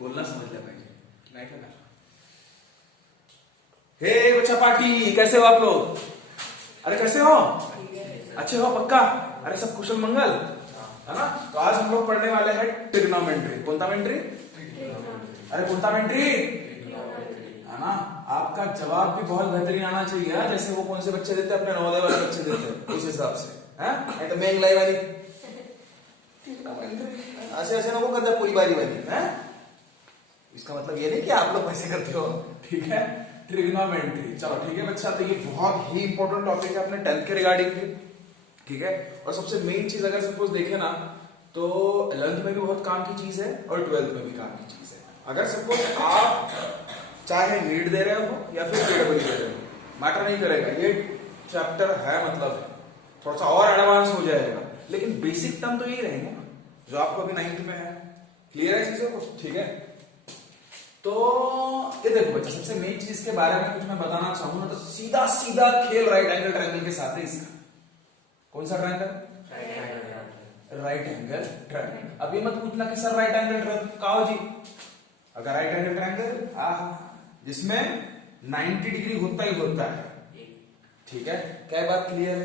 बोलना समझना पाहिजे नाही का? हे बच्चा पार्टी, कैसे हो आप लोग? अरे कैसे हो? अच्छे हो पक्का? अरे सब कुशल मंगल है ना? तो आज हम लोग पढ़ने वाले हैं ट्रिग्नोमेट्री। कौन सा मेट्री? अरे कौन सा मेट्री है ना? आपका जवाब भी बहुत बेहतरीन आना चाहिए है? जैसे वो कौन से बच्चे देते हैं, अपने नवोदय वाले बच्चे देते हैं, उस हिसाब से है? नहीं तो महंगाई वाली ऐसे नको करते पूरी बारी वाली है। इसका मतलब ये नहीं कि आप लोग वैसे करते हो, ठीक है? ट्रिग्नोमेट्री, चलो ठीक है बच्चा। तो ये बहुत ही इंपॉर्टेंट टॉपिक है अपने 10th के रिगार्डिंग भी, ठीक है? और सबसे मेन चीज अगर सपोज देखे ना तो 11th में भी बहुत काम की चीज है और 12th में भी काम की चीज है। अगर सपोज आप चाहे नीट दे रहे हो या फिर जेईई दे रहे हो, मैटर नहीं करेगा, ये चैप्टर है मतलब थोड़ा सा और एडवांस हो जाएगा, लेकिन बेसिक टर्म तो यही रहेंगे ना जो आपको अभी 9th में है। क्लियर है चीजों को? ठीक है। तो ये देखो बच्चा, सबसे मेन चीज के बारे में कुछ मैं बताना चाहूँ ना तो सीधा सीधा खेल राइट एंगल ट्रायंगल के साथ है इसका। कौन सा ट्रायंगल? Right angle triangle. अब ये मत पूछना कि सर राइट एंगल ट्रायंगल कहो जी। अगर राइट एंगल ट्रायंगल जिसमें 90 डिग्री होता ही होता है, ठीक है? क्या बात क्लियर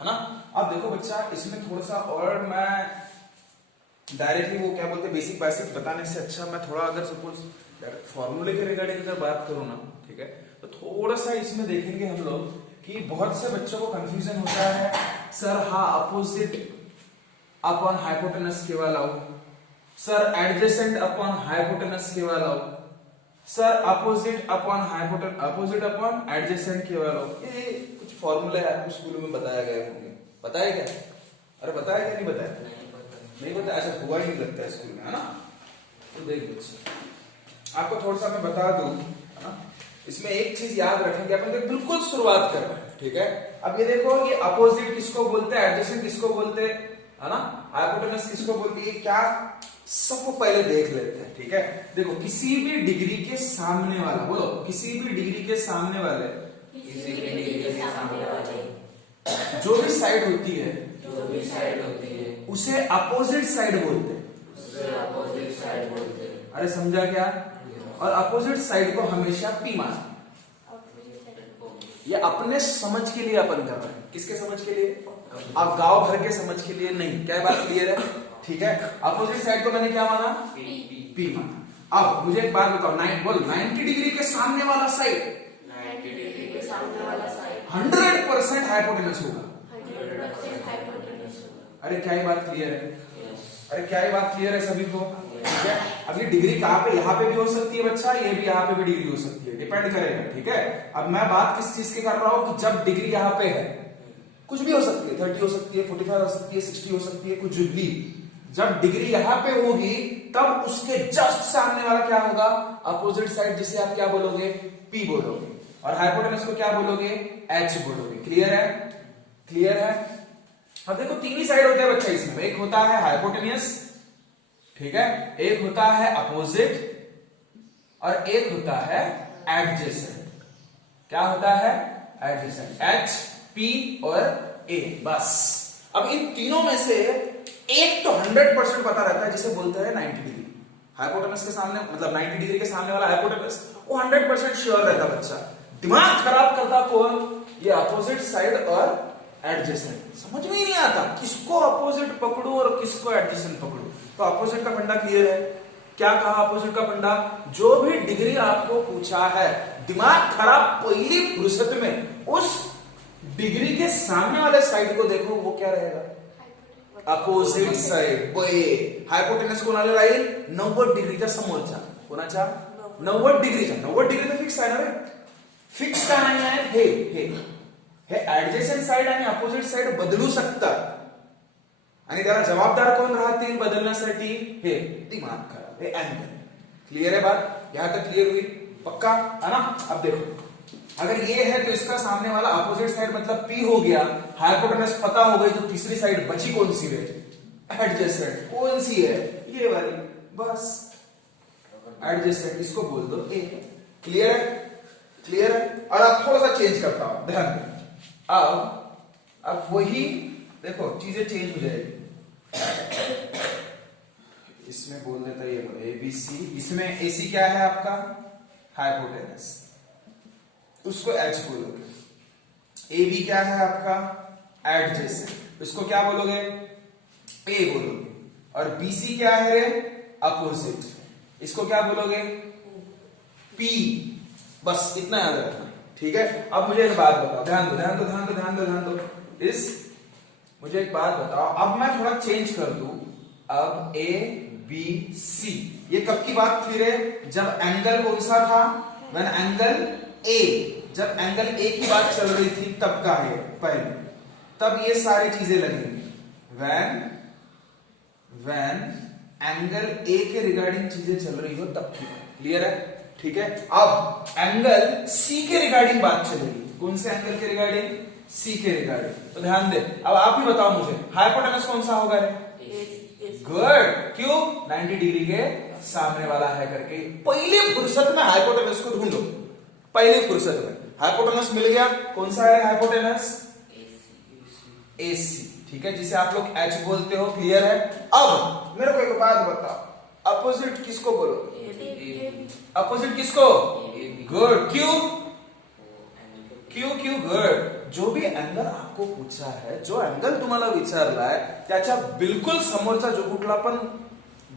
है ना? अब देखो बच्चा, इसमें थोड़ा सा और मैं डायरेक्टली वो क्या बोलते हैं बेसिक बेसिक बताने से अच्छा मैं थोड़ा अगर सपोज फॉर्मूले के रिगार्डिंग अगर बात करूं ना, ठीक है, तो थोड़ा सा इसमें देखेंगे हम लोग कि बहुत से बच्चों को कंफ्यूजन होता है, सर हाँ अपोजिट अपॉन हाइपोटेनस केवल लाओ, सर एडजेसेंट अपॉन हाइपोटेनस केवल लाओ, सर अपोजिट अपॉन एडजेसेंट केवल लाओ। ये कुछ फॉर्मूले आपको स्कूल में बताया गया होंगे, बताया क्या? अरे बताया क्या? नहीं बताया? नहीं बताया? ऐसा हुआ ही नहीं लगता है स्कूल में, है ना? तो देख बच्चे, आपको थोड़ा सा मैं बता दूं, है ना? इसमें एक चीज याद रखेंगे अपन, तो बिल्कुल शुरुआत कर रहे हैं, ठीक है? अब ये देखो, ये अपोजिट किसको बोलते हैं, एडजेसेंट किसको बोलते हैं, है ना? हाइपोटेनस किसको बोलते हैं, क्या सबको पहले देख लेते हैं, ठीक है? देखो, किसी भी डिग्री के सामने वाला, बोलो किसी भी डिग्री के सामने वाले, जो भी साइड होती है उसे अपोजिट साइड बोलते हैं। अरे समझा क्या? और अपोजिट साइड को हमेशा पी मानते। ये अपने समझ के लिए अपन कर रहे हैं। किसके समझ के लिए? आप गांव भर के समझ के लिए नहीं। क्या बात क्लियर है? ठीक है। अपोजिट साइड को मैंने क्या माना? पी माना। अब मुझे एक बात बताओ, 90 डिग्री के सामने वाला साइड 100% हाइपोटेनस होगा। अरे क्या ये बात क्लियर है? अरे क्या ये बात क्लियर है सभी को? ठीक है। अब ये डिग्री कहां पे? यहाँ पे भी हो सकती है बच्चा, ये भी यहाँ पे भी डिग्री हो सकती है, डिपेंड करेगा, ठीक है? अब मैं बात किस चीज की कर रहा हूं कि जब डिग्री यहाँ पे है, कुछ भी हो सकती है, 30 हो सकती है, 45 हो सकती है, 60 हो सकती है, कुछ भी। जब डिग्री यहाँ पे होगी तब उसके जस्ट सामने वाला क्या होगा? अपोजिट साइड, जिसे आप क्या बोलोगे? पी बोलोगे। और हाइपोटेनस को क्या बोलोगे? एच बोलोगे। क्लियर है? क्लियर है? अब देखो, तीन ही साइड होते हैं बच्चा इसमें। एक होता है हाइपोटेनियस, ठीक है, एक होता है अपोजिट और एक होता है एडजेसेंट। क्या होता है? एडजेसेंट। एच, पी और ए, बस। अब इन तीनों में से एक तो 100% पता रहता है, जिसे बोलते हैं 90 डिग्री। हाइपोटेनस के सामने, मतलब 90 डिग्री के सामने वाला हाइपोटेनस, वो 100% श्योर रहता बच्चा। दिमाग खराब करता कौन? ये अपोजिट साइड और एडजेसेंट। समझ में ही नहीं आता किसको अपोजिट पकड़ू और किसको एडजेसेंट पकड़ू। तो अपोजिट का फंडा क्लियर है? क्या कहा अपोजिट का फंडा? जो भी डिग्री आपको पूछा है, दिमाग खराब पहली फुर्सत में उस डिग्री के सामने वाले साइड को देखो, वो क्या रहेगा? Opposite side. हाइपोटेनस कोणाला राहील? 90 डिग्रीच्या समोरचा। कोणाच्या? 90 डिग्रीच्या। 90 डिग्री तर फिक्स आहे ना रे? फिक्स का नाही आहे? हे ऍडजेसेंट साइड आणि अपोजिट साइड बदलू शकतात, आणि त्याला जबाबदार कोण राहतील बदलण्यासाठी? हे दिमाग खराब, हे एंगल। क्लियर है बात? यहां तक क्लियर हुई? पक्का है ना? अब देखो, अगर ये है तो इसका सामने वाला अपोजिट साइड मतलब पी हो गया, हाइपोटेनस पता हो गई, तो तीसरी साइड बची कौन सी है? एडजेसेंट। कौन सी है? ये वाली, बस एडजेसेंट। इसको बोल दो ए। क्लियर है? क्लियर है? और अब थोड़ा सा चेंज करता हूं, ध्यान दें। अब वही देखो, चीजें चेंज हो जाएगी। इसमें बोल देता ये ABC, इसमें AC क्या है आपका हाइपोटेनस, उसको H बोलोगे। AB क्या है आपका एडजेसेंट, उसको क्या बोलोगे A बोलोगे। और BC क्या है रे अपोजिट, इसको क्या बोलोगे P। बस इतना याद रखना, ठीक है। अब मुझे एक बात बताओ, ध्यान दो ध्यान दो ध्यान दो ध्यान दो ध्यान दो, इस मुझे एक बात बताओ, अब मैं थोड़ा चेंज कर दूं, अब ABC, ये कब की बात थी रे, जब एंगल कौन सा था, व्हेन एंगल A, जब एंगल A की बात चल रही थी तब का है पहले, तब ये सारी चीजें लगेंगी। व्हेन एंगल A के रिगार्डिंग चीजें चल रही हो तब की बात, क्लियर है, ठीक है। अब एंगल C के रिगार्डिंग बात चलेगी, कौन से एंगल के रिगार्डिंग, C के रिगार्डिंग। तो ध्यान दे, अब आप ही बताओ मुझे हाइपोटेनस कौन सा होगा रे, गुड, क्यों 90 डिग्री के सामने वाला है करके। पहले फुर्सत में हाइपोटेनस को ढूंढो, पहले फुर्सत में हाइपोटेनस मिल गया, कौन सा है हाइपोटेनस AC, ठीक है, जिसे आप लोग H बोलते हो, क्लियर है। अब मेरे को एक बात बताओ, अपोजिट किसको बोलो, अपोजिट किसको, गुड, क्यों क्यों क्यों गुड। जो भी एंगल आपको पूछा है, जो एंगल तुम्हाला विचारलाय त्याच्या बिलकुल समोरचा जो कुठला पण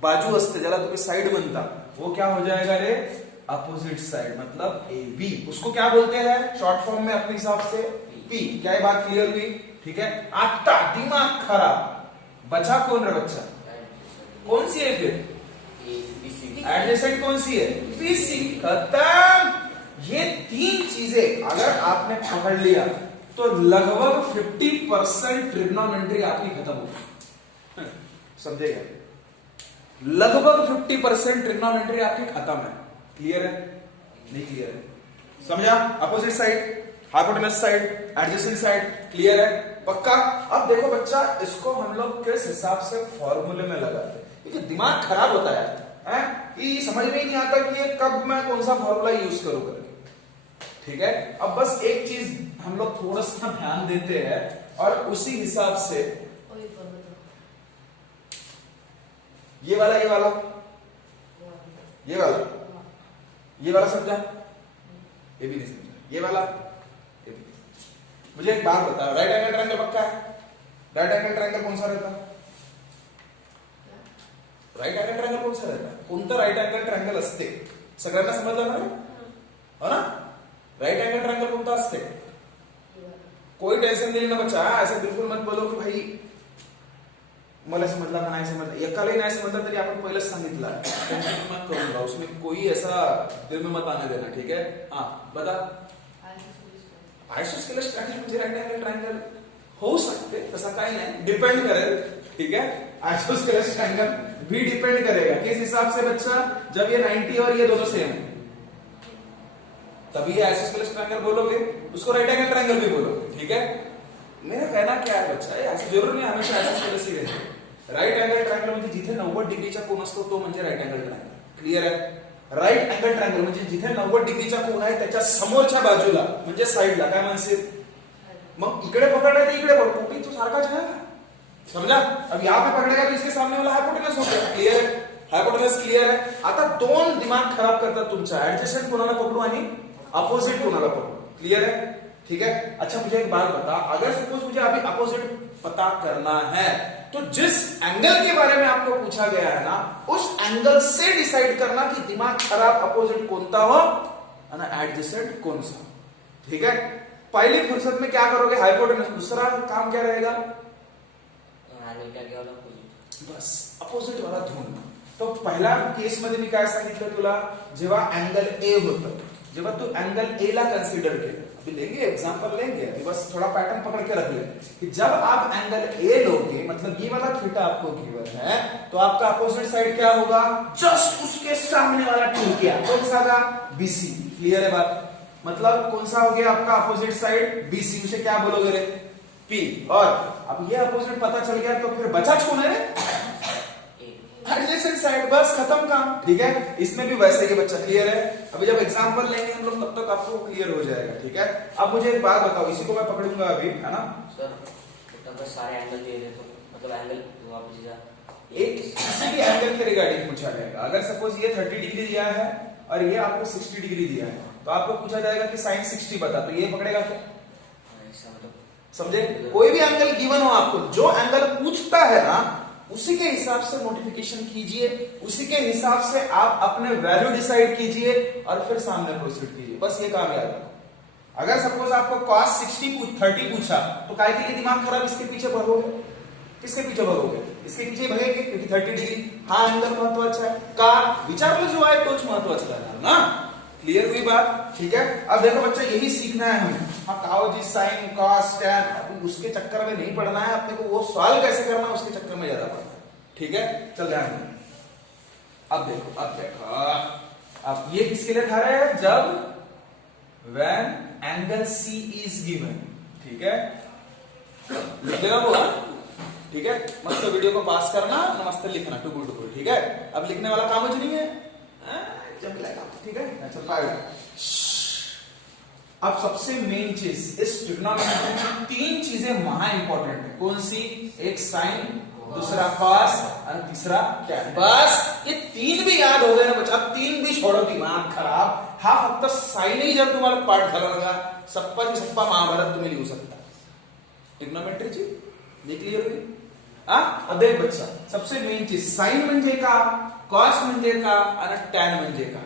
बाजू असते ज्याला तुम्ही साइड म्हणता, वो क्या हो जाएगा रे अपोजिट साइड, मतलब AB, उसको क्या बोलते हैं शॉर्ट फॉर्म में अपने हिसाब से P। क्या ये बात क्लियर हुई, ठीक है। आता दिमाग खराब, बचा कौन रे बच्चा, कौन सी है फिर एडजेसेंट, कौन सी है BC, खत्म। ये तीन चीजें अगर आपने पकड़ लिया तो लगभग 50% ट्रिग्नोमेट्री आपकी खत्म होगी, समझेगा, लगभग 50% ट्रिग्नोमेट्री आपकी खत्म है, क्लियर है, नहीं क्लियर है, समझा। Opposite side, hypotenuse side, adjacent side, clear है, पक्का। अब देखो बच्चा, इसको हम लोग किस हिसाब से फॉर्मूले में लगाते हैं, क्योंकि दिमाग खराब होता है कि समझ में ही नहीं आता कि ये कब मैं कौन सा फॉर्मूला यूज करूं करके, ठीक है। अब बस एक चीज हम लोग थोड़ा सा ध्यान देते हैं और उसी हिसाब से ये वाला ये वाला ये वाला ये वाला समझा, ये भी नहीं समझा, ये वाला ये भी। मुझे एक बात बताओ, राइट एंगल ट्रायंगल पक्का है, राइट एंगल ट्रायंगल कौन सा रहता है, राइट एंगल ट्रायंगल कौन सा रहता है, कोणतं राइट एंगल ट्रायंगल असते, सगळ्यांना समजलं ना, हो ना। राइट एंगल ट्रायंगल कोणता असते, कोई टेंशन नहीं लेना बच्चा, ऐसे बिल्कुल मत बोलो कि भाई मला समजला का नाही समजला, एकालाही नाही समजला तरी आपण पहिलेच सांगितलं, टेंशन मत करूंगा, उसमें कोई ऐसा दिल में मत आने देना, ठीक है। हाँ बता, आयसोस्केलेस ट्रायंगल म्हणजे राइट एंगल ट्रायंगल होऊ शकते, तसा काही नाही, डिपेंड करेल, ठीक है। आयसोस्केलेस ट्रायंगल भी डिपेंड करेगा किस हिसाब से बच्चा, जब ये 90 और ये दोनों सेम है तभी आइसोस्केलेस ट्रायंगल बोलोगे, उसको राइट एंगल ट्रायंगल भी बोलोगे, ठीक है। मेरा कहना क्या है बच्चा, ऐसे जरूर नाही हमेशा आइसोस्केलेस ही रहते, राइट एंगल ट्रायंगल म्हणजे जिथे 90 डिग्रीचा कोन असतो तो म्हणजे राइट एंगल ट्रायंगल, क्लियर आहे। राइट एंगल ट्रायंगल म्हणजे जिथे 90 डिग्रीचा कोन आहे त्याच्या समोरच्या बाजूला म्हणजे साइडला काय म्हणशील, मग इकडे पकडला तर इकडे पकड, कुठे तो सारखाच आहे ना, समझा। अब यहाँ पे पकड़ेगा तो इसके सामने वाला हाइपोटेनस हो गया, क्लियर है, हाइपोटेनस क्लियर है। आता दोन दिमाग खराब करतात तुमचा, एडजेसेंट कोणाला पकडू आणि अपोजिट कोणाला पकडू, क्लियर है, ठीक है। अच्छा मुझे एक बात बता, अगर सपोज मुझे अभी अपोजिट पता करना है तो जिस एंगल के बारे में आपको पूछा गया है ना, उस एंगल से डिसाइड करना कि दिमाग खराब अपोजिट कोणता हो और एडजेसेंट कौन सा, ठीक है। पहली फुर्सत में क्या करोगे, हाइपोटेनस, दूसरा काम क्या रहेगा, बस अपोजिट वाला ढूंढना। तो पहिला केस मध्ये मी काय सांगितलं तुला, जेव्हा एंगल ए होतं, जेव्हा तू एंगल ए ला कंसीडर केलं, अभी लेंगे एग्जांपल लेंगे, अभी बस थोड़ा पैटर्न पकड़ के रख ले कि जब आप एंगल ए लोगे, मतलब ये वाला थीटा आपको गिवन है, तो आपका अपोजिट साइड क्या होगा, जस्ट उसके सामने वाला टूकिया, कौन सा था BC, क्लियर है बात, मतलब कौन सा हो गया आपका अपोजिट साइड BC, उसे क्या बोलोगे रे P। और अब ये अपोजिट पता चल गया तो फिर बचा कौन है रे, एडजेसेंट साइड, बस खत्म काम, ठीक है। इसमें भी वैसे ही बच्चा, क्लियर है। अभी जब एग्जांपल लेंगे हम लोग तब तक आपको क्लियर हो जाएगा, ठीक है। अब मुझे एक बात बताओ, इसी को मैं पकड़ूंगा अभी, है ना सर, सारे एंगल दे दे तो मतलब एंगल एक किसी भी एंगल के रिगार्डिंग पूछा जाएगा। अगर सपोज ये 30 डिग्री दिया है और ये आपको 60 डिग्री दिया है, तो आपको पूछा जाएगा कि साइन 60 बता, तो ये पकड़ेगा क्या? समझे? कोई भी एंगल गिवन हो आपको, जो एंगल पूछता है ना उसी के हिसाब से नोटिफिकेशन कीजिए, उसी के हिसाब से आप अपने वैल्यू डिसाइड कीजिए और फिर सामने प्रोसीड कीजिए। बस ये काम याद रखो। अगर सपोज आपको cos 30 पूछा तो काय के लिए दिमाग खराब इसके पीछे भरोगे? किसके पीछे भरोगे? इसके पीछे भगेगे क्योंकि 30 डिग्री हा एंगल महत्वाचा आहे का? विचारलं जो आहे तोच महत्वाचा आहे ना। क्लियर हुई बात? ठीक है। अब देखो बच्चा, यही सीखना है हमें। हाँ, काओ साइन कॉस टैन, अभी उसके चक्कर में नहीं पड़ना है अपने को, वो सॉल्व कैसे करना उसके चक्कर में ज्यादा पड़ना है। ठीक है, चल ध्यान दो। अब देखो अब ये किसके लिए खा रहे हैं? जब when angle C is given. ठीक है, लिख देना बोला। ठीक है, मस्त वीडियो को पास करना, मस्त लिखना टुकुर। ठीक है, अब लिखने वाला काम नहीं है, ठीक है। चल अब सबसे मेन चीज इस ट्रिग्नोमेट्री में 3 चीजें महा इंपॉर्टेंट है। कौन सी? एक साइन, दूसरा कॉस और तीसरा टैन। बस ये 3 भी याद हो गए ना बच्चा, 3 भी छोड़ो दिमाग खराब। हा फक्त साइन ही जर तुम्हाला पाठ झाला बघा, सप्पाची सप्पा महाभारत तुम्ही लिहू शकता ट्रिग्नोमेट्रीची। ये क्लियर हुई? अब देख बच्चा, सबसे मेन चीज साइन म्हणजे का, कॉस म्हणजे का और टैन म्हणजे का।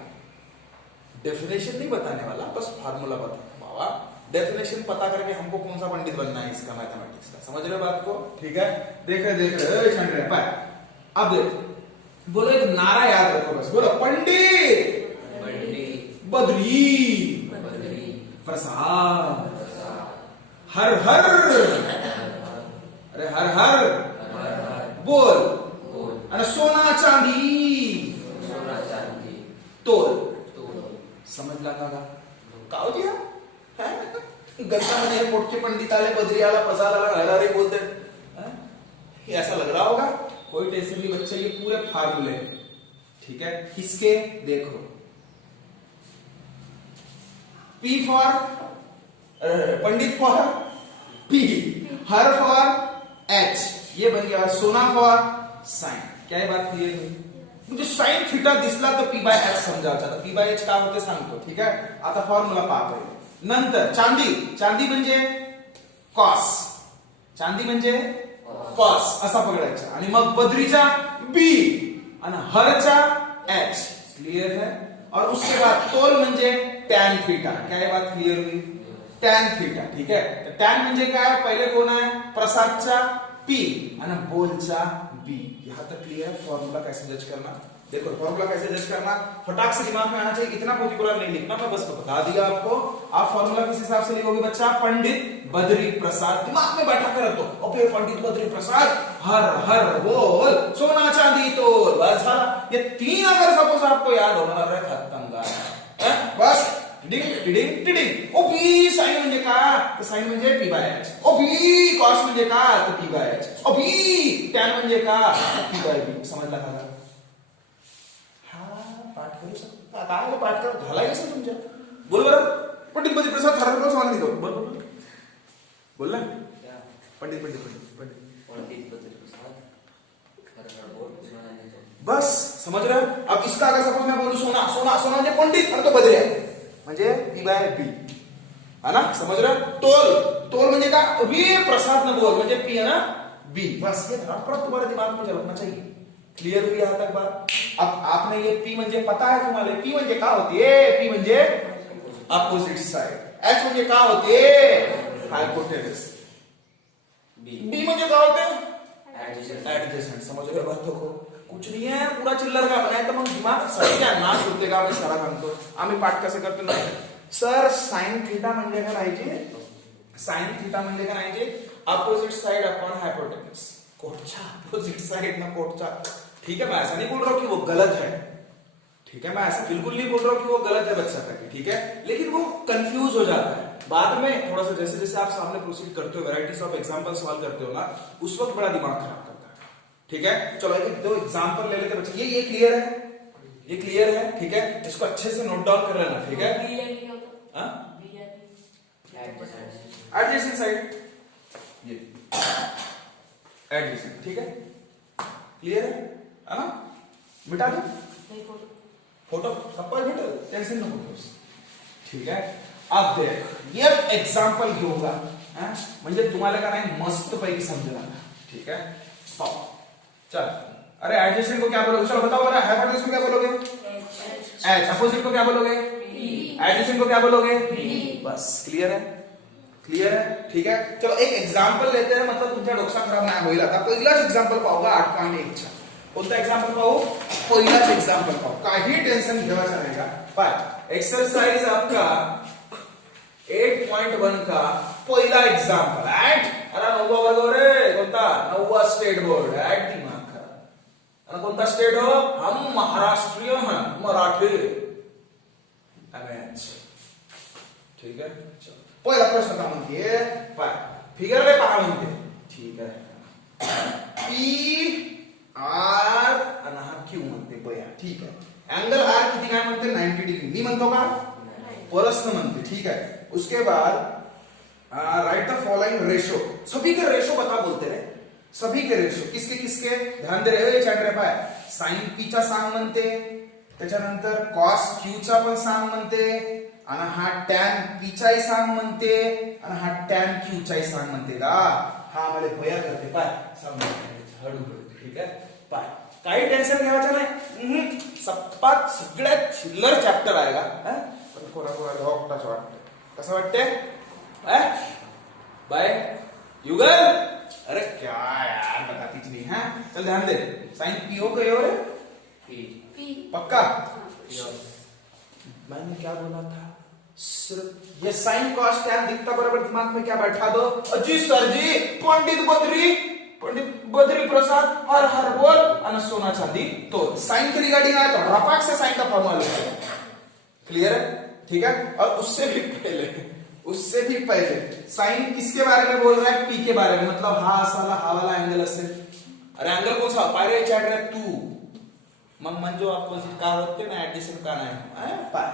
डेफिनेशन नहीं बताने वाला, बस फार्मूला बता बाबा। डेफिनेशन पता करके हमको कौन सा पंडित बनना है इसका, मैथमेटिक्स का। समझ रहे हो बात को? ठीक है, देख रहे छंड रहे पाए। अब देखो, बोलो एक नारा याद रखो बस, बोलो पंडित बद्री प्रसाद हर हर, अरे हर हर बोल, अरे सोना चांदी तोल। समजला का? काव दिया गलता मैंने पोटके पंडित आले, बद्री आला, प्रसाद आला, हर हर बोलते, ऐसा लग रहा होगा। कोई टेंशन नहीं बच्चे, ये पूरे फार्मूले। ठीक है, किसके? देखो, P for Pandit for P, her for H, ये बन गया सोना फॉर साइन। क्या ये बात क्लियर हुई? मुझे साइन थीटा दिसला तर P बाय H समजायचा, तर P बाय H काय होते सांगतो। ठीक है, आता फॉर्म्युला पाहतो। नंतर चांदी म्हणजे कॉस, चांदी म्हणजे कॉस असा पकडायचा, आणि मग बद्रीचा B आणि हरचा H। क्लियर है? और उसके बाद तोल म्हणजे टैन थीटा। क्या ये बात क्लियर हुई? Tan theta. ठीक है, तो टैन म्हणजे काय? पहिले कोण आहे? प्रसादचा P आणि बोलचा B। यहां तक क्लियर है? फॉर्मूला कैसे जज करना, देखो फॉर्मूला कैसे जज करना फटाक से दिमाग में आना चाहिए। इतना पर्टिकुलर नहीं लिखना, मैं बस बता दिया आपको। आप फॉर्मूला किस हिसाब से लिखोगे बच्चा? पंडित बद्री प्रसाद, दिमाग में बैठा कर तो, और फिर पंडित बद्री प्रसाद हर हर बोल, सोना चांदी तोल। बस झाला। ये 3 अगर सपोज आपको याद होना रहा, खत्म गाना बस। टिडिंग टिडिंग। ओ बी साइन म्हणजे का? तर साइन म्हणजे P बाय H। ओ बी कॉस म्हणजे का? तर P बाय H। ओ बी टॅन म्हणजे का? P by B। समजला का? पाठ करू शकता, काय पाठ कर झाला कसं तुमच्या? बोल बरं, पंडित बद्री प्रसाद हर हर सांगा निघो, बोल बोल बोल ना। पंडित बद्री प्रसाद हर हर बोल, बस समझ रहे हो? अब इसका अगर सपोज मैं बोलूं सोना म्हणजे पंडित और तो बद्री है म्हणजे P बाय B, है ना? समझ रहे हो? तोल म्हणजे का? वी प्रसाद न बोल म्हणजे P है ना B। बस ये प्रॉपर तुम्हारे दिमाग में झलकना चाहिए। क्लियर हुई यहां तक बात? अब आपने ये P म्हणजे पता है तुम्हाला? P म्हणजे का होती है? P म्हणजे अपोजिट साइड। H म्हणजे का होती है? हाइपोटेनस। B म्हणजे का होते हैं? एडजेसेंट। समझ रहे हो बातों को? कुछ नहीं है, पूरा चिल्लर का बनाया तर मग दिमाग सगळं क्या नाश होते का? मी सारा सांगतो। आम्ही पाठ कसे करतो ना सर, साइन थीटा म्हणजे काय राहायचे? साइन थीटा म्हणजे काय राहायचे? Opposite side upon hypotenuse. कोटचा अपोजिट साइड ना कोटचा। ठीक है, मैं ऐसा नहीं बोल रहा हूं कि वो गलत है। ठीक है, मैं ऐसा बिल्कुल नहीं बोल रहा हूं कि वो गलत है बच्चा का। ठीक है, लेकिन वो कंफ्यूज हो जाता है बाद में थोड़ा सा। जैसे जैसे आप सामने प्रोसीड करते हो, वैरायटीज ऑफ एग्जांपल सॉल्व करते हो ना, उस वक्त बड़ा दिमाग खराब करता है। ठीक है, चलो एक 2 एग्जांपल ले लेते बच्चे। ये क्लियर है? ये क्लियर है? ठीक है, इसको अच्छे से नोट डाउन कर लेना। ठीक है, एडजेसेंट साइड, ये एडजेसेंट। ठीक है, क्लियर है ना? मिटा दो फोटो सबको भेटेल, टेन्शन नको घेऊस. ठीक आहे. अब देख ये एग्जाम्पल घेऊगा म्हणजे तुम्हाला का नाही मस्त पैकी समजेल. ठीक है. चल अरे एडजेसेंट को क्या बोलोगे? चलो बताओ अरे हाइपोटेन्यूज को क्या बोलोगे? एच. अपोजिट को क्या बोलोगे? एडजेसेंट को क्या बोलोगे? बस क्लियर है. क्लियर है. ठीक है. चलो एक एग्जांपल लेते हैं, मतलब तुमच्या डोक्यात खराब नाही होईल. आता पहिलाच एग्जांपल पाहूगा 8.1 चा. कोणता एग्जांपल पाहू? पहिलाच एग्जांपल पाहू. काही टेन्शन घ्यायचं नाही का? पाय एक्सरसाइज आपका 8.1 का पहिला एग्जांपल ऍट. अरे 9वा वर्ग रे. कोणता? 9वा स्टेट बोर्ड ऍट दिमाग खरा. आणि कोणता स्टेट हो? हम महाराष्ट्रीय हैं, मराठी. ठीक है. पहिला प्रश्न का म्हणते? पाय फिगर रे पहा म्हणते. ठीक आहे. पी आर आणि हा क्यू म्हणते बया. ठीक आहे. एंगल आर किती काय म्हणते? 90 डिग्री. मी म्हणतो का? प्रश्न म्हणते. ठीक है. उसके बाद राइट द फॉलोइंग रेशो. सभी के रेशो बता बोलते रे. सभी के रेशो किसके किसके? ध्यान दे रे. चॅट रे पाय. साइन पी चा सांग म्हणते, त्याच्यानंतर कॉस क्यू चा पण सांग म्हणते, आणि हा टॅन पी चाही सांग म्हणते, आणि हा टॅन क्यू चाही सांग म्हणते. हा मला भया करते पाय. हळूहळू. ठीक आहे. पाय काही टेन्शन घ्यायचं नाही. सप्पात सगळ्यात चिल्लर चॅप्टर आहे का? कोणा डॉक्टरच वाटतं. कसं वाटते? बाय युगल. अरे क्या यार बतातीच नहीं है. चल ध्यान दे. साइन पी हो गए हो रे? पी. पक्का? मैंने क्या बोला था? सिर्फ ये साइन कॉस टैन दिखता बराबर दिमाग में क्या बैठा दो. अजी सर जी पंडित बद्री प्रसाद हर हर बोल और सोना चांदी तो साइन के रिगार्डिंग आया तो रपाक से साइन का फॉर्मूला. क्लियर है. ठीक है. और उससे भी पहले साइन किसके बारे में बोल रहा है? पी के बारे में. मतलब हा वाला एंगल असेल. अरे एंगल कौन सा? पायरे चॅट रे तू. मग म्हणजे अपोजिट का होते ना एडजेसेंट का नाही. पाय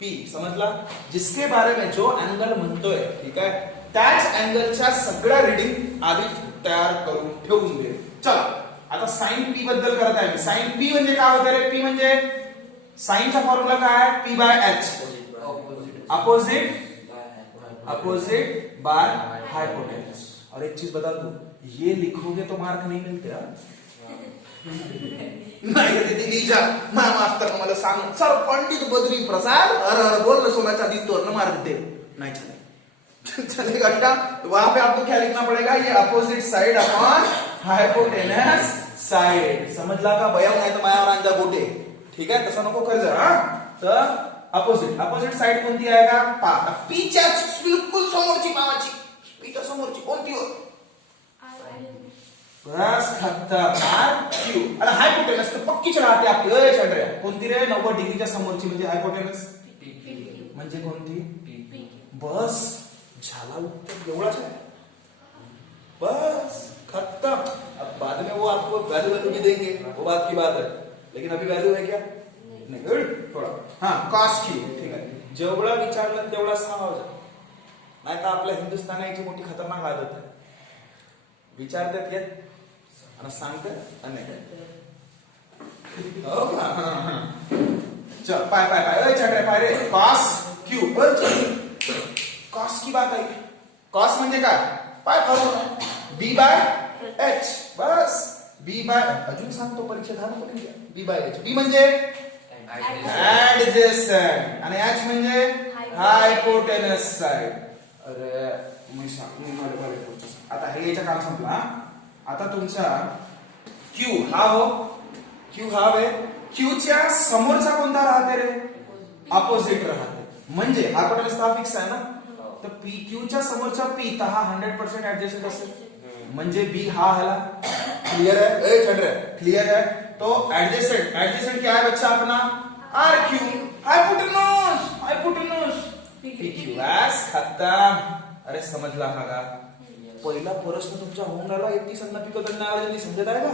पी समजला. जिसके बारे में जो एंगल म्हणतोय. ठीक आहे. त्याच एंगलच्या सगळ्या रीडिंग आधी तयार करून ठेवून दे. चला आता साइन पी बद्दल करत आहे मी. साइन पी म्हणजे काय होतं रे? पी म्हणजे साइनचा फॉर्म्युला काय आहे? P by H. Opposite by hypotenuse. और एक चीज बता दूं, ये लिखोगे तो मार्क नहीं मिलते. नाही देते नीजा. मास्टर को मला सांग सर पंडित बद्री प्रसाद अरे बोल ना सोना चांदी तोड़ना मार्क दे. नहीं चलेगा क्या? तो वहां पे आपको क्या लिखना पड़ेगा? ये opposite side upon hypotenuse side. समजला का? भया नाही तर मायावर अंजा गोटे. ठीक आहे. तसं नको कर जरा. तर अपोजिट साइड कोणती आहे का? पा. पीच्या बिलकुल समोरची पावाची. पीच्या समोरची कोणती हो? बस खतरनाक. क्यू. आणि हायपोटेनस तर पक्कीच राहते आपली. चढ रे कोणती रे? 90 डिग्रीच्या समोरची म्हणजे हायपोटेनस. म्हणजे कोणती? बस झाला उत्तर. एवढाच आहे. बस खत्म. अब बाद में वो आपको वैल्यू भी देंगे, वो बात की बात है. लेकिन अभी वैल्यू है क्या? नाही. थोडा हा कॉस क्यू. ठीक आहे. जेवढा विचारलं तेवढा सांगावं. नाही तर आपल्या हिंदुस्थानाची मोठी खतरनाक आदत आहे. विचारतात येत आणि सांगतात आणि चल पाय चढ रे. Cos Q. कॉस की बात आहे. कॉस म्हणजे काय? पाय फॉर्म्युला बी बाय एच. बस बी बाय. अजून सांगतो परीक्षा झालं. B by H. बी म्हणजे ऍडजेसंट आणि एच म्हणजे हायपोटेनस साइड. अरे आता हे याच्या काम संपला. आता तुमचा क्यू हा हो. क्यू हा वे. क्यूच्या समोरचा कोणता राहते रे? अपोजिट राहते. म्हणजे हायपोटेनस हा फिक्स आहे ना. तर पी क्यूच्या समोरचा पी तर हा 100% ऍडजेसंट असेल. म्हणजे बी हा ह्याला. क्लियर है? चढ़ रहा है. क्लियर है. तो एडजेसेंट क्या है बच्चा अपना? R Q. Hypotenuse P Q. बस खत्म. अरे समजला का? पहिला प्रश्न तुमच्या होऊन राहिला 80 सन्ना पिकवताना समजत आहे का?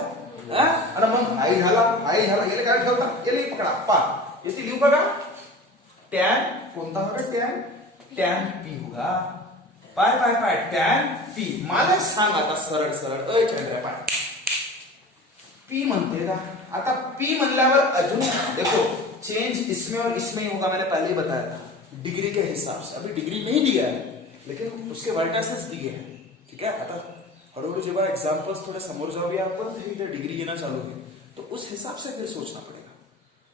अरे मग आई झाला याला काय ठेवता? याला पकडा पा. याची लिहू बघा. टॅन कोणता होगा? टॅन पी होगा. पाय टॅन पी. मला सांग आता सरळ. चंद्र पाय पी म्हणते का? आता पी म्हणल्यावर अजून देखो चेंज इसमें और इसमें ही होगा, मैंने पहले ही बताया था डिग्री के हिसाब से. अभी डिग्री नहीं दिया है लेकिन उसके वर्टासेस दिए हैं. ठीक है, आता हळूहळू जेव्हा एक्झाम्पल्स थोडे समोर जाऊया आपण इथे डिग्री घेणं चालू होईल, तो उस हिसाब से फिर सोचना पड़ेगा.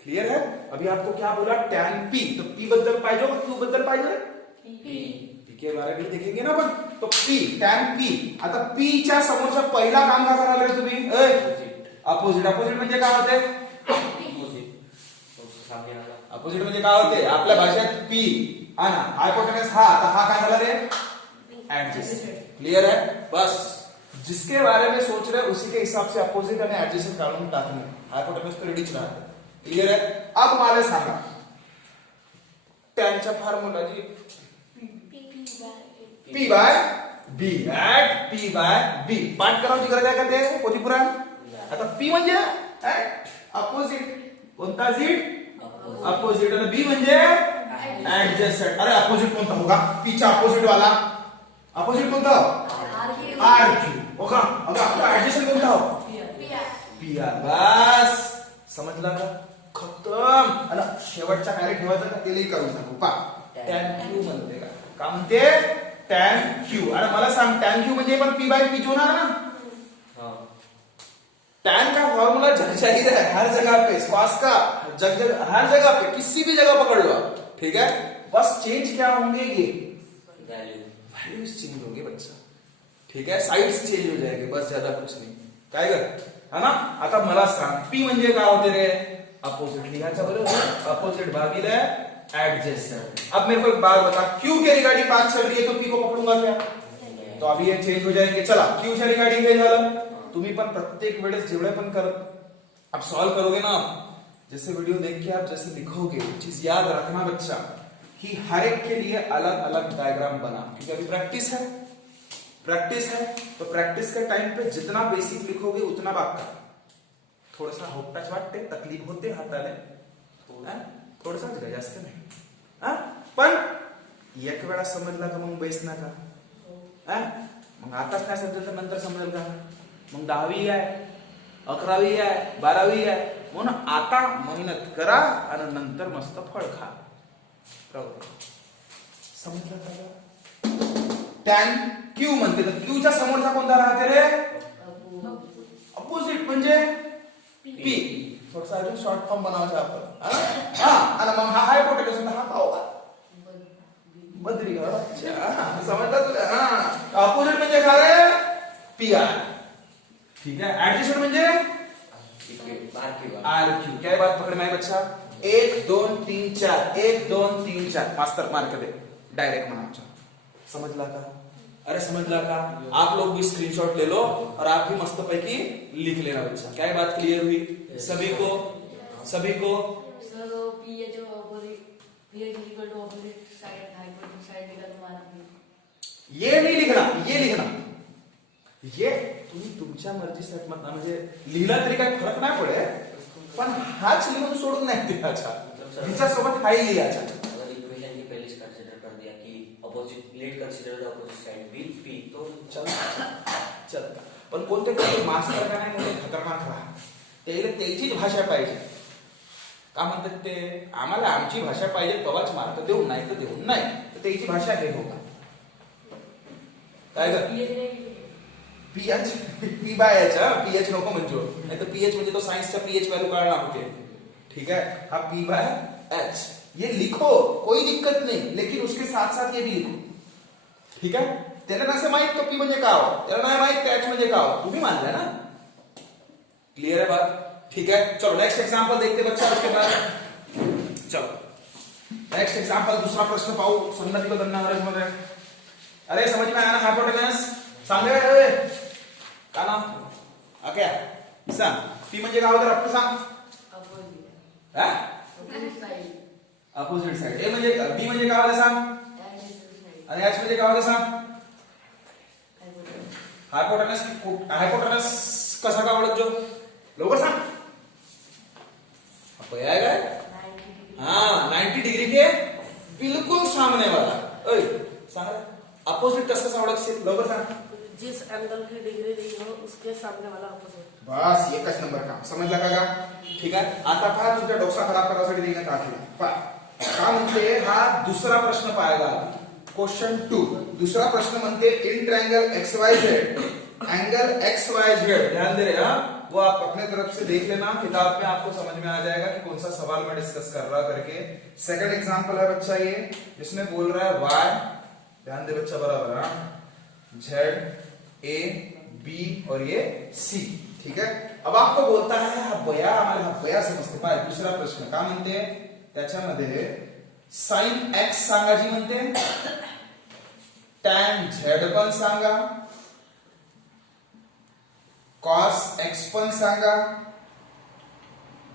क्लियर है? अभी आपको क्या बोला? Tan P. तो पी बद्दल पाहिजे का क्यू बद्दल पाहिजे? पी के बारे में देखेंगे ना आपण. तो पी टॅन पी. आता पी च्या समोरचा पहिला काम का करायला रे तुम्ही? अपोजिट. अपोजिट म्हणजे काय होते? अपोजिट म्हणजे काय होते आपल्या भाषेत? पी. हा ना, हायपोटेनस हा, तर हा काय झाला रे? एडजेसेंट. क्लियर है? बस जिसके बारे में सोच रहे उसी के हिसाब से अपोजिट आणि एडजेसेंट काढून टाकणे. हायपोटेनस तो रेडीच राहते. क्लियर है? अब मला सांगा टॅनचा फॉर्म्युला जी P by B at P by B. पाठ करायची गरज आहे का ते पोथी पुराण? आता पी म्हणजे अपोजिट. कोणता झीट? अपोजिट. आणि बी म्हणजे ऍडजेसेंट. अरे अपोजिट कोणता होगा? पी चा अपोजिट वाला अपोजिट कोणता? R Q. ओका अगं आपला ऍडजेसेंट कोणता हो? P R. बस समजला का? खतम. आणि शेवटच्या काय ठेवायचं का तेही करून सांगू पा. टॅन क्यू म्हणते का म्हणते? Tan Q. अरे मला सांग टॅन क्यू म्हणजे पण पी बाय पी होणार ना? टैन का फॉर्मूला जग जाहिर है हर जगह पे. स्क्वाश का हर जगह पे किसी भी जगह पकड़ लो आप. ठीक है, बस चेंज क्या होंगे? ये वैल्यूज चेंज होंगे बच्चा. ठीक है, साइड्स चेंज हो जाएंगे, बस ज्यादा कुछ नहीं. काय ग? है ना? आता मला सांग पी म्हणजे काय होते रे? अपोजिट. लिहायचं बरोबर. अपोजिट भागिले एडजेसेंट. अब मेरे को एक बात बता, क्यू के रिगार्डिंग बात चल रही है तो पी को पकड़ूंगा क्या? तो अभी ये चेंज हो जाएंगे. चला क्यू च्या रिगार्डिंग हे झालं. तुम्ही पण प्रत्येक वेळेस जेवढे पण करत आप सॉल्व करोगे ना, जैसे वीडियो देख के आप जैसे लिखोगे, चीज याद रखना बच्चा कि हर एक के लिए अलग अलग डायग्राम बना. क्योंकि अभी प्रैक्टिस है. तो प्रैक्टिस के टाइम पे जितना बेसिक लिखोगे उतना बाका थोडासा होपटाच वाटते, तकलीफ होते हाताने थोडंसं जास्त नाही. पण एक वेळा समजला का मग बेस ना का? मग आताच नाही समजेल तर नंतर समजेल का? मग 10वी आहे, 11वी आहे, 12वी आहे. म्हणून आता मेहनत करा आणि नंतर मस्त फळ खा. समजलं का? टॅन क्यू म्हणते. तर क्यूच्या समोरचा कोणता राहते रे? अपोजिट म्हणजे पी. थोडासा अजून शॉर्ट फॉर्म बनवायचा आपण. हा, आणि मग हा हायपोटेनस हा पाव का बद्री का? अच्छा समजला तुला? हा, अपोजिट म्हणजे काय रे? P R. ठीक है, एडजेसेंट म्हणजे आर क्यू. क्या बात पकड़ में आई बच्चा? 1 2 3 4 1 2 3 4 मास्टर मार्क दे डायरेक्ट मनाचा. समझला का? अरे समझला का? आप लोग भी स्क्रीनशॉट ले लो और आप भी मस्त पैकी लिख लेना बच्चा. क्या बात क्लियर हुई सभी को? सभी को सर पी जो opposite equal to opposite side hypotenuse side निकाल मारा. ये नहीं लिखना, ये लिखना. ये तुम्ही तुमच्या मर्जीसाठी म्हणजे लिहिला तरी काही फरक नाही पडे, पण हाच लिहून सोडून नाही द्यायचा. हिच्या सोबत हाही लिहायचा. अगर इक्वेशन की पहले कंसीडर कर दिया कि opposite let consider the opposite side B P तो चलता. पण कोणते मास्टर का नाही मोठे खतरनाक राहा. त्याचीच भाषा पाहिजे. का म्हणतात ते? आम्हाला आमची भाषा पाहिजे तेव्हाच मार्क देऊ, नाही तर देऊ नाही. तर त्याची भाषा हे होगा काय ग? PH P by H. PH नको म्हणजे नाही तर पीएच म्हणजे तो सायन्सचा पीएच व्हॅल्यू काढला होते. ठीक है, हा पी बाय एच. ये लिखो कोई दिक्कत नहीं, लेकिन उसके साथ साथ ये भी लिखो. ठीक है, त्याला नसे माहित का पी म्हणजे काय हो, त्याला नाही माहित का एच म्हणजे काय हो. तुम्ही मानला ना? क्लियर है बात? ठीक है, चलो नेक्स्ट एग्जांपल देखते बच्चा. उसके बाद चलो नेक्स्ट एग्जांपल. दूसरा प्रश्न पाहू संगती को अंग्रेजी मध्ये. अरे समझ में आया ना? हायपोटेनस सांगे का ना? क्या सांग पी म्हणजे काय होतं? आपलं सांग. Opposite side. ए म्हणजे बी म्हणजे काय होतं सांग. आणि एच म्हणजे काय होतं सांग. हायपोटेनस. हायपोटेनस कसा का ओळखतो? लवकर सांग. आपको याद है? हाँ 90 डिग्री के बिल्कुल सामने वाला. सांग अपोजिट कसं ओळखशील? लवकर सांग. जिस एंगल की डिग्री दी हो उसके सामने वाला अपोजिट। बस एकच नंबर काम समजला का ठीक आहे. आता पहा तुमच्या डोसा खराब करण्यासाठी देण्यात आले का म्हणते हा दुसरा प्रश्न पाहायला. क्वेश्चन 2 दूसरा प्रश्न म्हणते in triangle XYZ angle XYZ ध्यान दे रहे हैं वो आप अपने तरफ से देख लेना किताब में आपको समझ में आ जाएगा कि कौन सा सवाल मैं डिस्कस कर रहा करके. सेकंड एग्जांपल है बच्चा ये जिसमें बोल रहा है Y ध्यान दे बच्चा बराबर Z A B और ये C ठीक है. अब आपको बोलता है हा बया आम्हाला हा बया समजते पाय. दुसरा प्रश्न का म्हणते त्याच्यामध्ये sin x सांगा जी म्हणते tan z पण सांगा cos x पण सांगा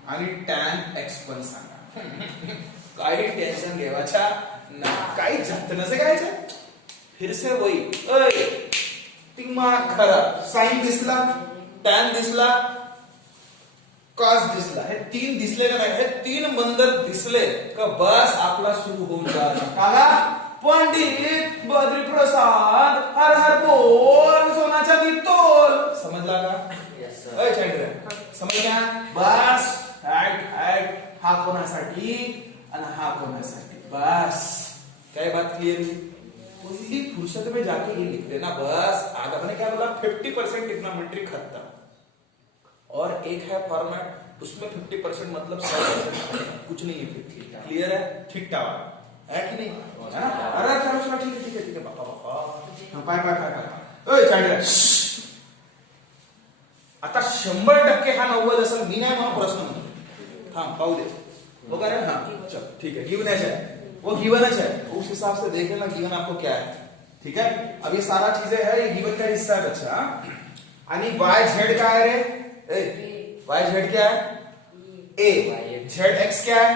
आणि tan x पण सांगा. काही टेन्शन घेवायचा ना काही जात नसे गायचे. फिर से वही ओय दिमाग खराब. साइन दिसला tan दिसला cos दिसला हे तीन दिसले का नाही. हे तीन मंदर दिसले का बस आपला सुरू होऊन जातो. काला पंडित बद्री प्रसाद हर हर बोल सोनाचा तोल समजला का. Yes, sir. अय चंद्र समजला बस हॅट हा कोणासाठी आणि हा कोणासाठी बस. क्या बात क्लियर हुई. उसी फुर्सत में जाके ये लिख देना बस. आगे मैंने क्या बोला 50% ट्रिग्नोमेट्री खत्म और एक है फॉर्मेट उसमें 50% मतलब 100% कुछ नहीं है. क्लियर है ठीक है कि नहीं. अरे चलो चलो ठीक है बापा बापा पाय ओय चांडे आता 100% हा 90 असेल मी नाही म्हणून प्रश्न म्हणतो. हाँ पाऊ दे वो कह रहे हैं हाँ चल ठीक है गिवन है वो गिवन है उस हिसाब से देख लेना गिवन आपको क्या है ठीक है. अब ये सारा चीजें है ये गिवन का हिस्सा है बच्चा. आणि YZ क्या है रे YZ क्या है A ZX क्या है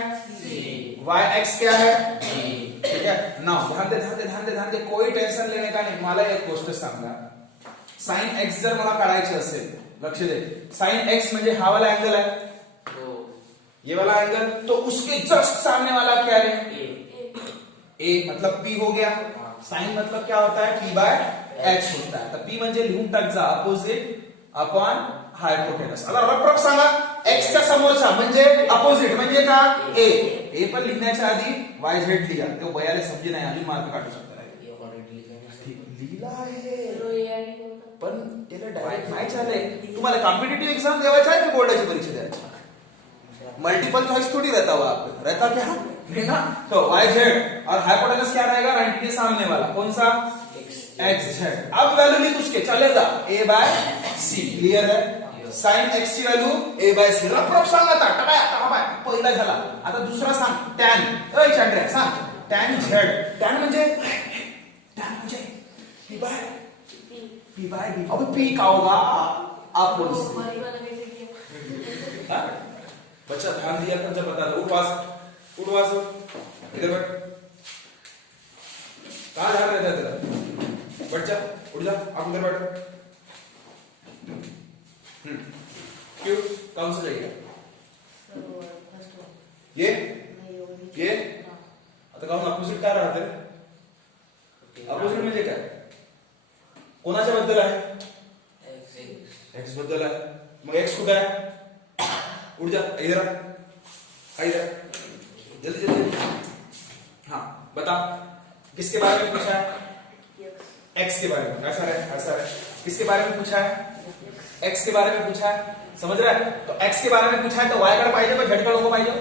YX क्या है ठीक है. नाउ ध्यान दे कोई टेंशन लेने का नहीं. मला एक गोष्ट सांगा साइन x जर मला काढायचे असेल लक्ष दे साइन x म्हणजे हा वाला एंगल है ये वाला एंगल तो उसके जस्ट सामने वाला क्या है A मतलब P हो गया. साइन मतलब क्या होता है P बाय H होता है. तो P म्हणजे लिहून टाक जा अपोजिट अपॉन हायपोटेनस. आता रफ सांगा x च्या समोरचा म्हणजे अपोजिट म्हणजे का A पण लिखण्याच्या आधी YZ लिहा. तो बयाले समजे नाही अजून मार्क काढू शकता लिहिला आहे पण त्याला डायरेक्ट नाही चाले. तुम्हाला कॉम्पिटिटिव्ह एग्जाम देवायचा है कि बोर्डाची परीक्षा द्यायची. मल्टीपल चॉइस थोड़ी रहता हुआ आपको रहता क्या नहीं ना. तो YZ और हाइपोटेनस क्या रहेगा 90 के सामने वाला कौन सा XZ. अब वैल्यू लिख उसके चलेगा A बाय C. क्लियर है. साइन x ची value A by C. Rough सांग आता पहिला झाला. आता दुसरा सांग tan अय चंद्र सांग tan Z. tan म्हणजे P बाय B. अब P का होगा आप बोल बच्चा ध्यान दिया कर जब बता दो उठवास इधर बैठ. कहाँ ध्यान रहता है तेरा बच्चा उठ जा आप उधर बैठो. क्यों कौन सा चाहिए ये आता काहून अपोजिट काय राहते अपोजिट म्हणजे काय कोणाच्या बद्दल आहे x बद्दल आहे. मग x कुठे आहे उठ जा इधर जल्दी हाँ बता किसके बारे में पूछा है x के बारे में. ऐसा है किसके बारे में पूछा है x के बारे में पूछा है. समझ रहा है. तो x के बारे में पूछा है तो y कडे पाहिजे का z कडे नको पाहिजे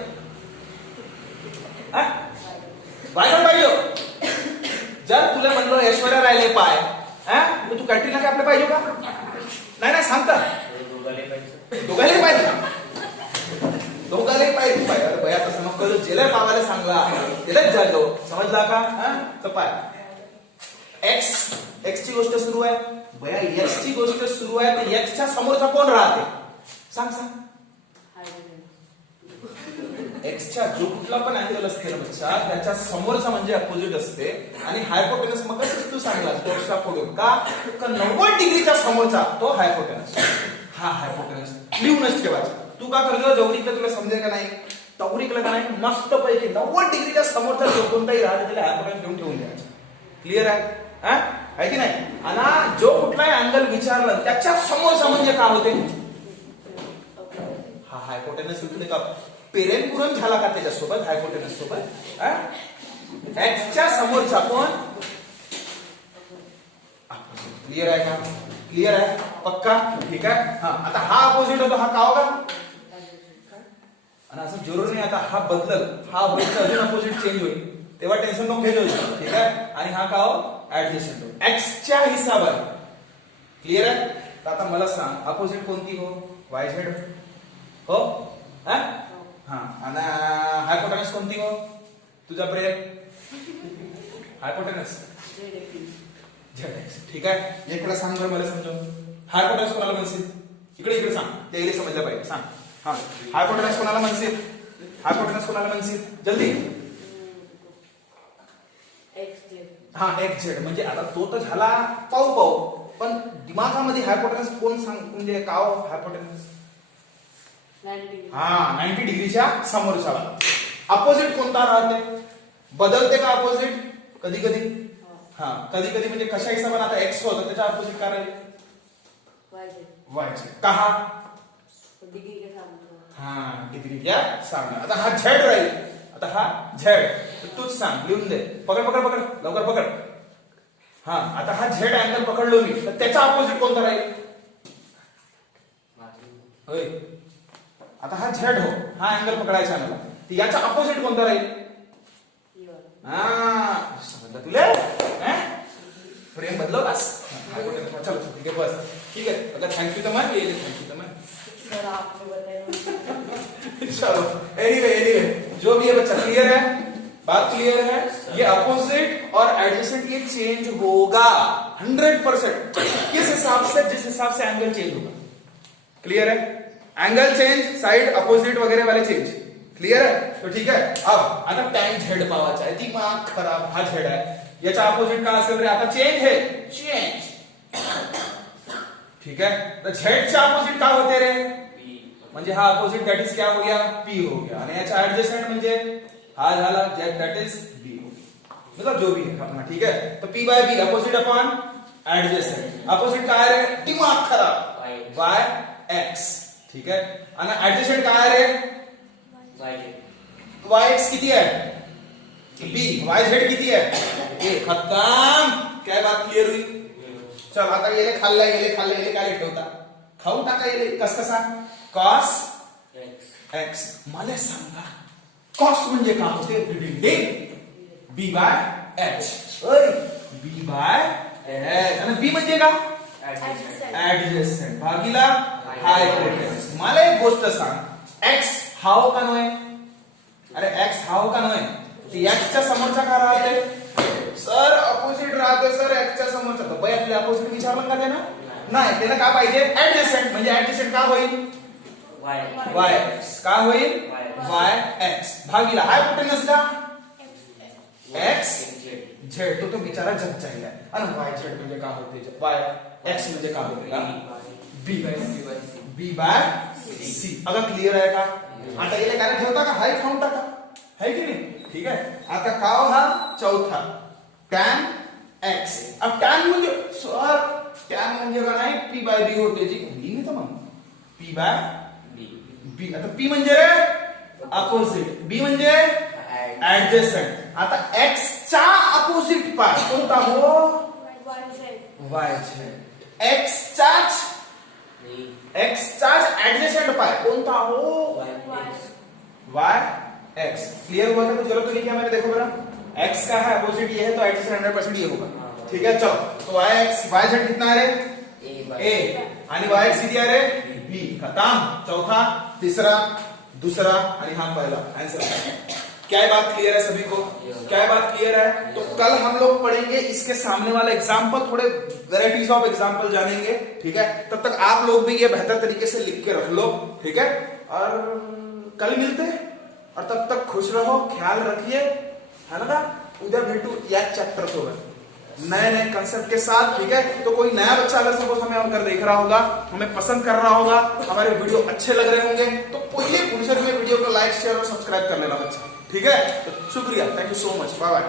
y कडे पाहिजे. जर तुला म्हणलं ऐश्वर्या राहिले पाय मग तू कॅन्टीनला काय आपले पाहिजे का नाही सांगता दोघांनाही पाहिजे पाहिजे. अरे भया तसं मग करू जेला पावायला सांगला त्यालाच जातो समजला का. तर पाय x ची गोष्ट सुरू आहे भया x ची गोष्ट सुरू आहे तर x च्या समोरचा कोण राहते सांग x च्या जो कुठला पण अँगल असते ना बच्चा त्याच्या समोरचा म्हणजे अपोजिट असते. आणि हायपोटेनस मग कसं तू सांगलास टोर्सच्या पुढून का 90 डिग्रीच्या समोरचा तो हायपोटेनस. हा हायपोटेनस लिहूनच ठेवायचा. तू का करतो जवळीकडे तुला समजेल का नाही तवरीकडे का नाही मस्त पैकी 90 डिग्रीच्या समोरचा जो कोणताही राहते त्याला हायपोटेनस घेऊन ठेवून द्यायचा. क्लियर आहे. आहे की नाही? आणि जो कुठलाही अँगल विचारलं त्याच्या समोरचा म्हणजे काय होते? हा हायपोटेनस इकडे का पेरेन पुरण झाला का त्याच्यासोबत हायपोटेनस सोबत? एक्सच्या समोरचा कोण? क्लिअर आहे का? क्लिअर आहे पक्का? ठीक आहे. हा आता हा अपोजिट होतो, हा का होगा? आणि असं जरूर नाही आता हा बदलल, हा होईल तर अजून अपोजिट चेंज होईल, तेव्हा टेन्शन नको घेऊ. ठीक आहे. आणि हा का हो? ऍडजस्टंट हो, एक्सच्या हिसाबाने. क्लिअर आहे? तर आता मला सांग अपोजिट कोणती हो? वाय झेड हो? हा आणि हायपोटेनस कोणती हो? तुझा प्रेम हायपोटेनस झेड. ठीक आहे. इकडे सांग बरं मला समजून, हायपोटेनस कोणाला म्हणशील? इकडे सांग, त्याला समजलं पाहिजे. सांग हा हायपोटेनस कोणाला म्हणशील? हायपोटेनस कोणाला म्हणशील? जल्दी. हा एक्स झेड. म्हणजे आता तो तर झाला पाहू, पण दिमागामध्ये हायपोटेनस कोण सांग, म्हणजे का हायपोटेनस? 90 डिग्रीच्या समोरच्याला. अपोजिट कोणता राहते? बदलते का अपोजिट? कधी कधी. हा कधी कधी म्हणजे कशा हिशोबाने? आता एक्स होतं त्याच्या अपोजिट काय राहील? Y Z. का हा? हा डिग्रीच्या सामने. आता हा झेड राहील, आता हा झेड. तूच सांग, लिहून दे. पकड लवकर पकड. हा आता हा झेड अँगल पकडलो मी, तर त्याचा अपोजिट कोणता राहील? होय. आता हा झेड हो, हा अँगल पकडायचा मला, तर याचा अपोजिट कोणता राहील? हा समजलं तुला? प्रेम बदलवलास? चलो ठीक आहे बस. ठीक आहे. अगर थँक्यू तर मग येईल. थँक्यू तर मग चलो. एनीवे जो भी है बच्चा, क्लियर है? बात क्लियर है? ये अपोजिट और एडजेसेंट ये चेंज होगा 100%. किस हिसाब से? जिस हिसाब से एंगल चेंज होगा. क्लियर है? एंगल चेंज, साइड अपोजिट वगैरह वाले चेंज. क्लियर है? तो ठीक है. अब आता टॅन झेड पावायचा आहे, दिमाग खराब. हा झेड आहे, याचा अपोजिट काय असेल रे? आता चेंज है, चेंज. ठीक है. तर झेडच्या अपोजिट काय होते रे? म्हणजे हा अपोजिट दॅट इज क्या हो गया? पी हो गया. आणि याचा ऍडजस्टमेंट म्हणजे हा झाला दॅट इज बी हो गया. मतलब जो भी है अपना. ठीक है. तो P by B opposite upon adjustment. Opposite काय रे? दिमाग खराब. Y X. ठीक है. आणि ऍडजस्टमेंट काय रे? वाय एक्स किती आहे? बी. वाय झेड किती आहे? ए खतम. काय बात क्लिअर हुई? चल आता गेले खाल्ला काय ठेवता? खाऊन टाका येले. कसा? Cos X. मला सांगा कॉस म्हणजे काय होते? B by H. B by H. आणि बी म्हणजे का? ऍडजस्टंट भागीला हायपोटेनस. मला एक गोष्ट सांग, एक्स हा हो का नव्हे? अरे एक्स हा हो का नव्हे? एक्सच्या समोरचा का राहते? सर अपोजिट राहते सर एक्सच्या समोरचा. तर बाई आपले अपोजिट विचारलं का त्यानं? नाही. त्याला काय पाहिजे? ऍडजस्टंट. म्हणजे ऍडजस्टंट का होईल? वाय एक्स. का होईल? वाय एक्स भागीला हायपोटेनस का? X Z. तो बिचारा जग जाईल. आणि वाय झेड म्हणजे काय होते? वाय एक्स म्हणजे काय होते? बी बाय सी. अगं क्लिअर आहे का? आता येले काय ठेवता का? हाय खाऊन टाका, है की नाही? ठीक आहे. आता काव हा चौथा टॅन एक्स. अब टॅन म्हणजे सर टॅन म्हणजे का नाही? पी बाय बी होते जी. बी नाही तर मग पी बाय बी. आता पी म्हणजे रे अपोजिट, बी म्हणजे ऍडजस्टंट. आता एक्स चा अपोजिट पाय कोणता हो? Y Z. एक्स चाच ऍडजस्टंट पाय कोणता हो? वाय एक्स. क्लियर हुआ था? चलो तो लिखा मैंने, देखो मेरा एक्स का है अपोजिट ये है, तो एडजस्टेंट 100% ये होगा. ठीक है. चलो तो वाय एक्स वाय झेड कितना है रे? ए. आणि वाय एक्स किती आहे रे? बी. खतम. चौथा, तीसरा, दूसरा आणि हा पहला आंसर. क्या बात क्लियर है सभी को? क्या बात क्लियर है? तो कल हम लोग पढ़ेंगे इसके सामने वाला एग्जाम्पल, थोड़े वेराइटीज ऑफ एग्जाम्पल जानेंगे. ठीक है. तब तक आप लोग भी ये बेहतर तरीके से लिख के रख लो. ठीक है. और कल मिलते हैं, और तब तक खुश रहो, ख्याल रखिए, है ना? उधर भेटू या चैप्टर सोबत नए कंसेप्ट के साथ. ठीक है. तो कोई नया बच्चा अगर सपोज हमें अगर देख रहा होगा, हमें पसंद कर रहा होगा, हमारे वीडियो अच्छे लग रहे होंगे, तो पहले वीडियो को लाइक शेयर और सब्सक्राइब कर लेना बच्चा. ठीक है. तो शुक्रिया. Thank you so much. Bye bye.